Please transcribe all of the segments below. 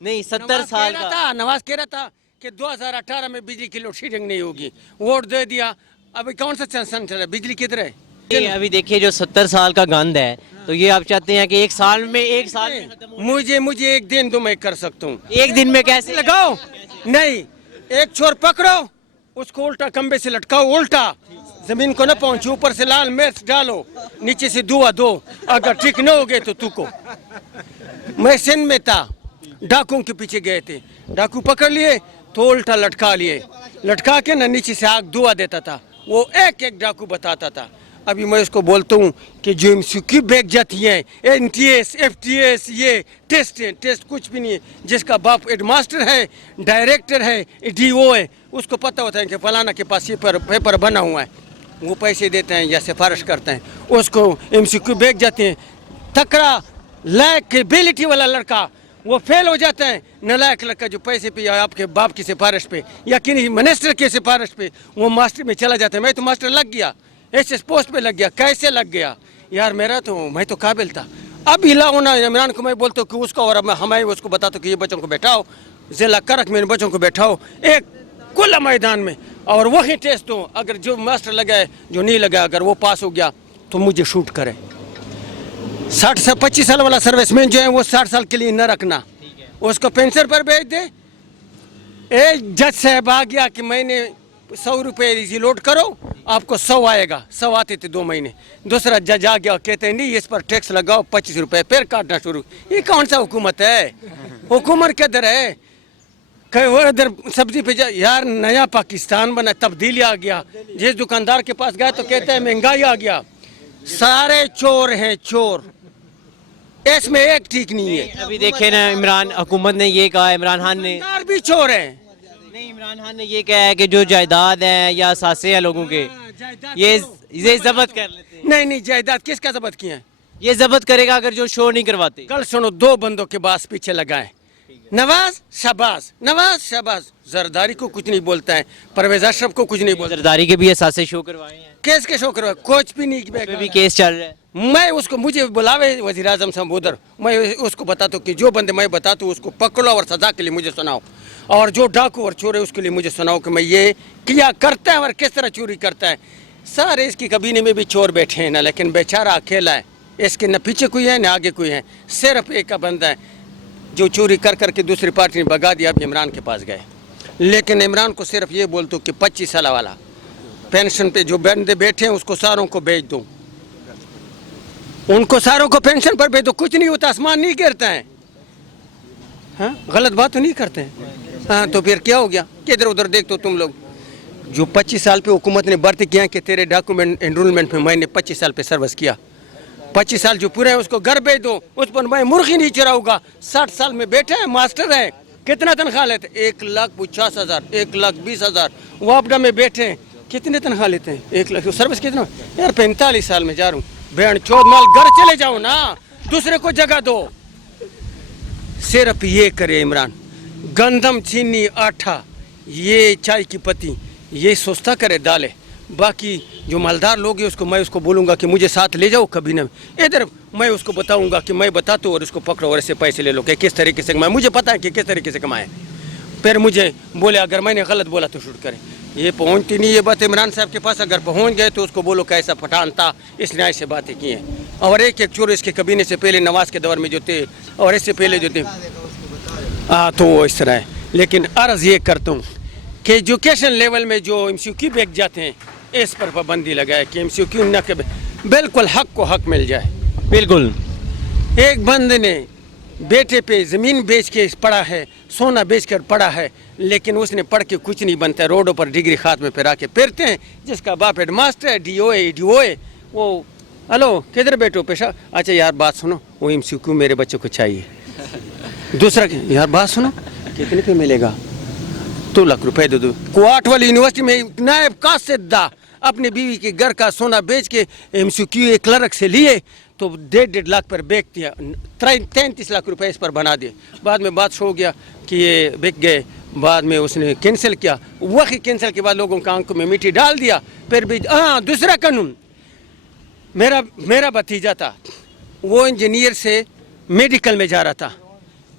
نہیں 70 سال کا تھا نواز کہہ رہا تھا کہ 2018 میں بجلی کی لوڈ شیڈنگ نہیں ہوگی, ووٹ دے دیا, ابھی کون سا سن چل رہا ہے, بجلی کدھر ہے؟ ابھی دیکھیے جو 70 سال کا گند ہے تو یہ آپ چاہتے ہیں کہ ایک سال میں ختم ہو؟ مجھے ایک دن دو میں کر سکتا ہوں. ایک دن میں کیسے لگاؤ نہیں, ایک چور پکڑو اس کو الٹا کمبے سے لٹکاؤ, الٹا زمین کو نہ پہنچے, اوپر سے لال مرچ ڈالو, نیچے سے دعا دو, اگر ٹھیک نہ ہو گئے تو کو. میں سندھ میں تھا, ڈاکوں کے پیچھے گئے تھے, ڈاکو پکڑ لیے تو الٹا لٹکا لیے, لٹکا کے نہ نیچے سے آگ دعا دیتا تھا, وہ ایک ایک ڈاکو بتاتا تھا. ابھی میں اس کو بولتا ہوں کہ جو MCQ بیک جاتی ہیں, NTS FTS یہ ٹیسٹ ہے, ٹیسٹ کچھ بھی نہیں ہے. جس کا باپ ہیڈ ماسٹر ہے, ڈائریکٹر ہے, DO ہے, اس کو پتہ ہوتا ہے کہ فلانا کے پاس یہ پیپر بنا ہوا ہے, وہ پیسے دیتے ہیں یا سفارش کرتے ہیں, اس کو MCQ بیک جاتے ہیں. تکڑا لائق ایبلٹی والا لڑکا وہ فیل ہو جاتا ہے, نالائق لڑکا جو پیسے پہ یا آپ کے باپ کی سفارش پہ یا کسی منسٹر کی سفارش پہ وہ ماسٹر میں چلا جاتا ہے. میں تو ماسٹر لگ گیا, ایس پوسٹ پہ لگ گیا, کیسے لگ گیا یار, میں تو قابل تھا. اب ہلاؤ نا عمران کو, میں بولتا ہوں کہ اس کو, اور ہمیں اس کو بتاتا ہوں کہ یہ بچوں کو بیٹھاؤ, ضلع کرک میں بچوں کو بیٹھاؤ ایک کھلا میدان میں, اور وہی ٹیسٹ ہو, اگر جو ماسٹر لگا ہے جو نہیں لگا, اگر وہ پاس ہو گیا تو مجھے شوٹ کرے. 25 سال والا سروس مین جو ہے وہ 60 سال کے لیے نہ رکھنا, اس کو پینشن پر بھیج دے. ایک جج صاحب آ گیا کہ میں نے 100 روپے لوڈ کرو, آپ کو 100 آئے گا, 100 آتے تھے 2 مہینے. دوسرا جج آ گیا, کہتے ہیں نہیں اس پر ٹیکس لگاؤ 25 روپے, پھر کاٹنا شروع. یہ کون سا حکومت ہے, حکومت کدھر ہے؟ کہ وہ ادھر سبزی پہ یار نیا پاکستان بنا, تبدیلی آ گیا. جس دکاندار کے پاس گئے تو کہتے ہیں مہنگائی آ گیا. سارے چور ہیں چور, اس میں ایک ٹھیک نہیں ہے. ابھی دیکھیں نا عمران حکومت نے یہ کہا, عمران خان نے بھی چور ہیں. نہیں, عمران خان نے یہ کہا ہے کہ جو جائیداد ہیں یا اثاثے ہیں لوگوں کے یہ ضبط کر لیتے ہیں. نہیں, جائیداد کس کا ضبط کیا ہے؟ یہ ضبط کرے گا اگر جو شو نہیں کرواتے. کل سنو, 2 بندوں کے باس پیچھے لگائے, نواز شہباز. زرداری کو کچھ نہیں بولتا ہے, پرویز اشرف کو کچھ نہیں بولتا. زرداری کے بھی اثاثے شو کروائے ہیں, کیس کے شو کروائے, کچھ بھی نہیں. بھی کیس چل رہا ہے. میں اس کو, مجھے بلاوے وزیر اعظم صاحب ادھر, میں اس کو بتاتا ہوں کہ جو بندے میں بتاتا ہوں اس کو پکڑو اور سزا کے لیے مجھے سناؤ, اور جو ڈاکو اور چور ہے اس کے لیے مجھے سناؤ کہ میں یہ کیا کرتا ہے اور کس طرح چوری کرتا ہے. سارے اس کی کابینے میں بھی چور بیٹھے ہیں نا, لیکن بیچارہ اکیلا ہے, اس کے نہ پیچھے کوئی ہے نہ آگے کوئی ہے, صرف ایک کا بندہ ہے جو چوری کر کے دوسری پارٹی نے بگا دیا. اب عمران کے پاس گئے, لیکن عمران کو صرف یہ بولتا ہوں کہ 25 سال والا پینشن پہ جو بندے بیٹھے ہیں اس کو ساروں کو بھیج دو, ان کو ساروں کو پینشن پر بھیج دو. کچھ نہیں ہوتا, آسمان نہیں گرتا ہے. ہاں, غلط بات تو نہیں کرتے ہیں. ہاں, تو پھر کیا ہو گیا, کدھر ادھر دیکھ تو تم لوگ. جو 25 سال پہ حکومت نے بھرتی کیا کہ تیرے ڈاکومنٹ انرولمنٹ میں میں نے 25 سال پہ سروس کیا, 25 سال جو پورے ہیں اس کو گھر بھیج دو, اس پر میں مرغی نہیں چراؤں گا. 60 سال میں بیٹھے ہیں, ماسٹر ہیں, کتنا تنخواہ لیتے؟ 1,50,000 1,20,000. واپڈا میں بیٹھے ہیں, کتنے تنخواہ لیتے ہیں؟ 1 لاکھ. سروس کتنا یار, 45 سال میں جا رہا ہوں, بہن چود مال گھر چلے جاؤ نا, دوسرے کو جگہ دو. صرف یہ کرے عمران, گندم چینی آٹا یہ چائے کی پتی یہ سستا کرے ڈالے. باقی جو مالدار لوگ ہیں اس کو میں اس کو بولوں گا کہ مجھے ساتھ لے جاؤ کبھی نہ, ادھر میں اس کو بتاؤں گا کہ میں بتاتا ہوں اور اس کو پکڑو اور ایسے پیسے لے لو کہ کس طریقے سے کمائے. مجھے پتا ہے کہ کس طریقے سے کمائے, پھر مجھے بولے اگر میں نے غلط بولا تو شوٹ کرے. یہ پہنچتی نہیں یہ بات عمران صاحب کے پاس, اگر پہنچ گئے تو اس کو بولو کہ ایسا پٹھان تھا, اس نے ایسے باتیں کی ہیں. اور ایک چور اس کے کابینے سے پہلے نواز کے دور میں جو تھے اور اس سے پہلے جو تھے, تو وہ اس طرح ہے. لیکن عرض یہ کرتا ہوں کہ ایجوکیشن لیول میں جو MCQ بیک جاتے ہیں اس پر پابندی لگائے کہ MCQ نہ کہ بالکل حق کو حق مل جائے. بالکل. ایک بندے نے بیٹے پہ زمین بیچ کے پڑھا ہے, سونا بیچ کر پڑھا ہے, لیکن اس نے پڑھ کے کچھ نہیں بنتا ہے, روڈوں پر ڈگری خاتمے پہ آ کے پھرتے ہیں. جس کا باپ ہیڈ ماسٹر ہے, DO ہے, وہ ہلو کدھر بیٹھو پیشہ, اچھا یار بات سنو, وہ MCQ میرے بچوں کو چاہیے. دوسرا یار بات سنو, کتنے پہ ملے گا؟ 2 لاکھ روپے دے دو. کوٹ والی یونیورسٹی میں نائب قاصد دا اپنی بیوی کے گھر کا سونا بیچ کے MCQ ایک کلرک سے لیے تو 1.5 لاکھ پر بیچ دیا, 33 لاکھ روپے اس پر بنا دیے. بعد میں بات ہو گیا کہ یہ بک گئے, بعد میں اس نے کینسل کیا. وہی کینسل کے بعد لوگوں کا آنکھوں میں مٹی ڈال دیا. پھر بھی دوسرا قانون, میرا بھتیجا تھا, وہ انجینئر سے میڈیکل میں جا رہا تھا,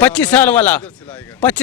25